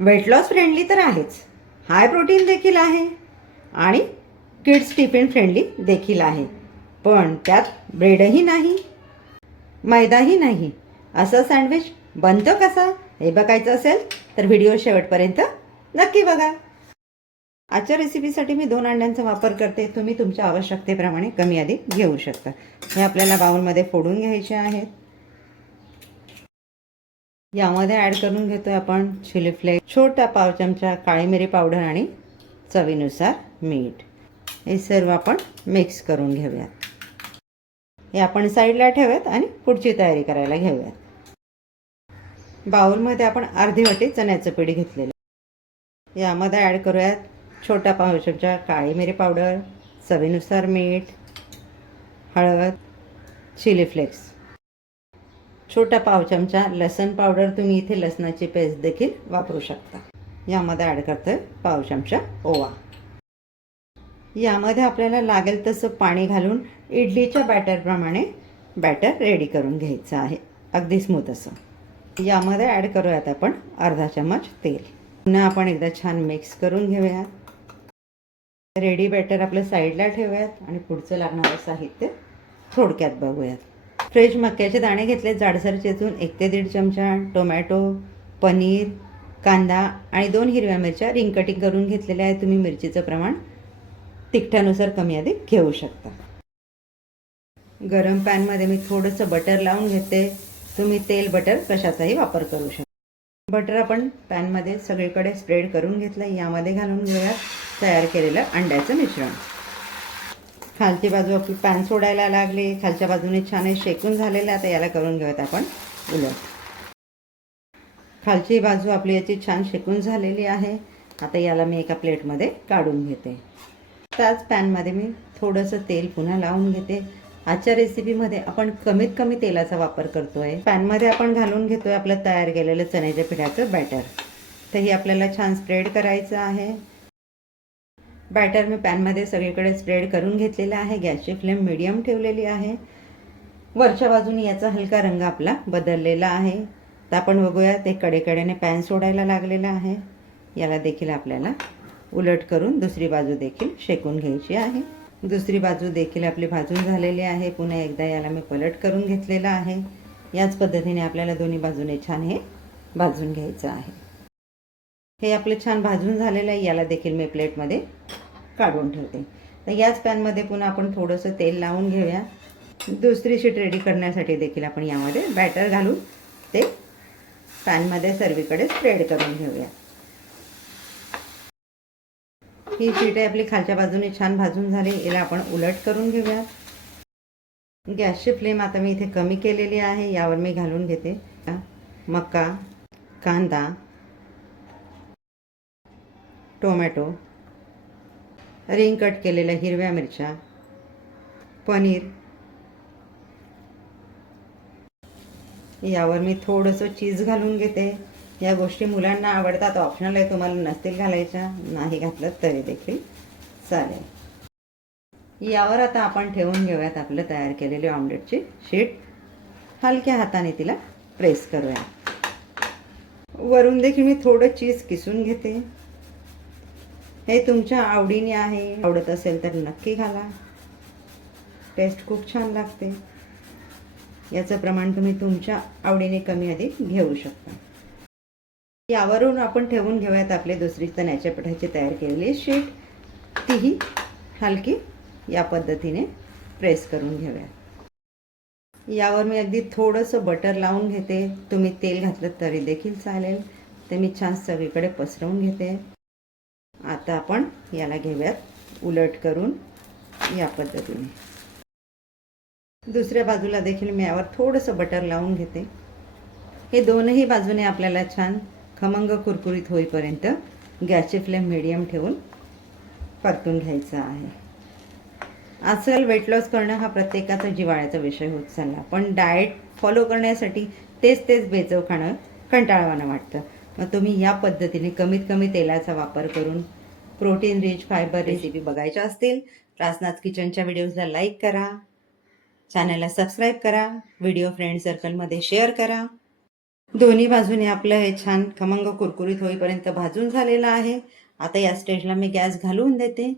Weight loss friendly तर आहेच, high protein देखील आहे आणि किड्स टिफिन फ्रेंडली देखील आहे. पण त्यात ब्रेडही नाही, मैदाही नाही. असं सँडविच बनतं कसं हे बघायचं असेल तर व्हिडिओ शेवटपर्यंत नक्की बघा. आजच्या रेसिपीसाठी मी 2 अंड्यांचा वापर करते. तुम्ही तुमच्या आवश्यकतेप्रमाणे कमी अधिक घेऊ शकता. हे आपल्याला बाउलमध्ये फोडून घ्यायचे आहेत. यामध्ये ॲड करून घेतोय आपण चिली फ्लेक्स, छोटा पाव चमचा काळी मिरी पावडर आणि चवीनुसार मीठ. हे सर्व आपण मिक्स करून घेऊयात. हे आपण साईडला ठेवूयात आणि पुढची तयारी करायला घेऊयात. बाउलमध्ये आपण अर्धी वाटी चण्याचं पीठ घेतलेलं. यामध्ये ॲड करूयात छोटा पाव चमचा काळी मिरी पावडर, चवीनुसार मीठ, हळद, चिली फ्लेक्स, छोटा पाव चमचा लसण पावडर. तुम्ही इथे लसणाची पेस्ट देखील वापरू शकता. यामध्ये ॲड करतोय पाव चमचा ओवा. यामध्ये आपल्याला लागेल तसं पाणी घालून इडलीच्या बॅटरप्रमाणे बॅटर रेडी करून घ्यायचं आहे, अगदी स्मूथ असं. यामध्ये ॲड करूयात आपण अर्धा चमच तेल. पुन्हा आपण एकदा छान मिक्स करून घेऊयात. रेडी बॅटर आपलं साईडला ठेवूयात आणि पुढचं लागणारं साहित्य थोडक्यात बघूयात. फ्रेश मक्याचे दाणे घेतले जाडसर चेचून 1 ते 1.5 चमचा, टोमॅटो, पनीर, कांदा आणि 2 हिरव्या मिरच्या रिंग कटिंग करून घेतलेल्या आहेत. तुम्ही मिरचीचं प्रमाण तिखटानुसार कमी अधिक घेऊ शकता. गरम पॅनमध्ये मी थोडंसं बटर लावून घेते. तुम्ही तेल बटर कशाचाही वापर करू शकता. बटर आपण पॅनमध्ये सगळीकडे स्प्रेड करून घेतलं. यामध्ये घालून घेऊयात तयार केलेलं अंड्याचं मिश्रण. खालची बाजू आपली पॅन सोडायला लागली, खालच्या बाजूने छान शेकून झालेलं. आता याला करून घेऊयात आपण उलट. खालची बाजू आपली याची छान शेकून झालेली आहे. आता याला मी एका प्लेटमध्ये काढून घेते. त्याच पॅनमध्ये मी थोडंसं तेल पुन्हा लावून घेते. आजच्या रेसिपीमध्ये आपण कमीत कमी तेलाचा वापर करतोय. पॅनमध्ये आपण घालून घेतोय आपलं तयार केलेलं चण्याच्या पिठाचं बॅटर. तर हे आपल्याला छान स्प्रेड करायचं आहे. बॅटर मी पॅनमध्ये सगळीकडे स्प्रेड करून घेतलेलं आहे. गॅसची फ्लेम मीडियम ठेवलेली आहे. वरच्या बाजूने याचा हलका रंग आपला बदललेला आहे. तर आपण बघूया ते कडेकडेने पॅन सोडायला लागलेला आहे. याला देखील आपल्याला उलट करून दुसरी बाजू देखील शेकून घ्यायची आहे. दुसरी बाजू देखील आपली भाजून झालेली आहे. पुन्हा एकदा याला मी पलट करून घेतलेला आहे. याच पद्धतीने आपल्याला दोन्ही बाजूने छान हे भाजून घ्यायचं आहे. हे आपलं छान भाजून झालेलं आहे. याला देखील मी प्लेटमध्ये काढून ठेवते. तर याच पॅनमध्ये पुन्हा आपण थोडंसं तेल लावून घेऊया. दुसरी शीट रेडी करण्यासाठी देखील आपण यामध्ये बॅटर घालून ते पॅनमध्ये सर्वीकडे स्प्रेड करून घेऊया. ही शीट आहे आपली खालच्या बाजूने छान भाजून झाली. याला आपण उलट करून घेऊया. गॅसची फ्लेम आता मी इथे कमी केलेली आहे. यावर मी घालून घेते मका, कांदा, टोमॅटो, रिंग कट केलेल्या हिरव्या मिरच्या, पनीर. यावर मी थोडंसं चीज घालून घेते. या गोष्टी मुलांना आवडतात, ऑप्शनल आहे, तुम्हाला नसतील घालायच्या, नाही घातलं तरी देखील चालेल. यावर आता आपण ठेवून घेऊयात आपलं तयार केलेली ऑमलेटची शीट. हलक्या हाताने तिला प्रेस करूया. वरून देखील मी थोडं चीज किसून घेते. हे तुमच्या आवडीने आहे, आवडत असेल तर नक्की घाला. टेस्ट खूप छान लागते. याचं प्रमाण तुम्ही तुमच्या आवडीने कमी अधिक घेऊ शकता. यावरून आपण ठेवून घेऊयात आपले दुसरी चण्याच्या पिठाची तयार केलेली शीट. तीही हलकी या पद्धतीने प्रेस करून घेऊया. यावर मी अगदी थोडंसं बटर लावून घेते. तुम्ही तेल घातलं तरी देखील चालेल. ते मी छान सगळीकडे पसरवून घेते. आता आपण याला घेऊयात उलट करून या पद्धतीने. दुसऱ्या बाजूला देखील मी यावर थोडंसं बटर लावून घेते. हे दोनही बाजूने आपल्याला छान खमंग कुरकुरीत होईपर्यंत गॅसची फ्लेम मीडियम ठेवून परतून घ्यायचं आहे. आजकाल वेट लॉस करणं हा प्रत्येकाचा जिव्हाळ्याचा विषय होत चालला. पण डाएट फॉलो करण्यासाठी तेच बेचव खाणं कंटाळवाणं वाटतं. मग तुम्ही या पद्धतीने कमीत कमी तेलाचा वापर करून प्रोटीन रिच, फायबर रेसिपी बघायच्या असतील राजनाथ किचनच्या व्हिडिओजला लाईक करा, चॅनलला सबस्क्राईब करा, व्हिडिओ फ्रेंड सर्कलमध्ये शेअर करा. दोन्ही बाजूने आपलं हे छान खमंग कुरकुरीत होईपर्यंत भाजून झालेलं आहे. आता या स्टेजला मी गॅस घालवून देते.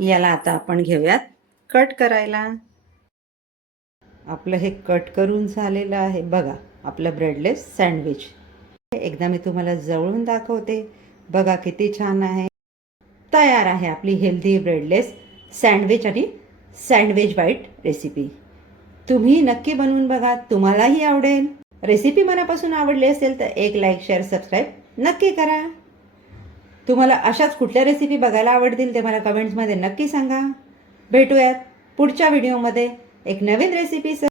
याला आता आपण घेऊयात कट करायला. आपलं हे कट करून झालेलं आहे. बघा आपलं ब्रेडलेस सँडविच. एकदा मी तुम्हाला जवळून दाखवते. बघा किती छान आहे. तयार आहे आपली हेल्दी ब्रेडलेस सँडविच आणि सँडविच बाईट रेसिपी. तुम्ही नक्की बनवून बघा, तुम्हालाही आवडेल. रेसिपी मनापासून आवडली असेल तर एक लाईक, शेअर, सबस्क्राईब नक्की करा. तुम्हाला अशाच कुठल्या रेसिपी बघायला आवडतील ते मला कमेंट्समध्ये नक्की सांगा. भेटूयात पुढच्या व्हिडिओमध्ये एक नवीन रेसिपी.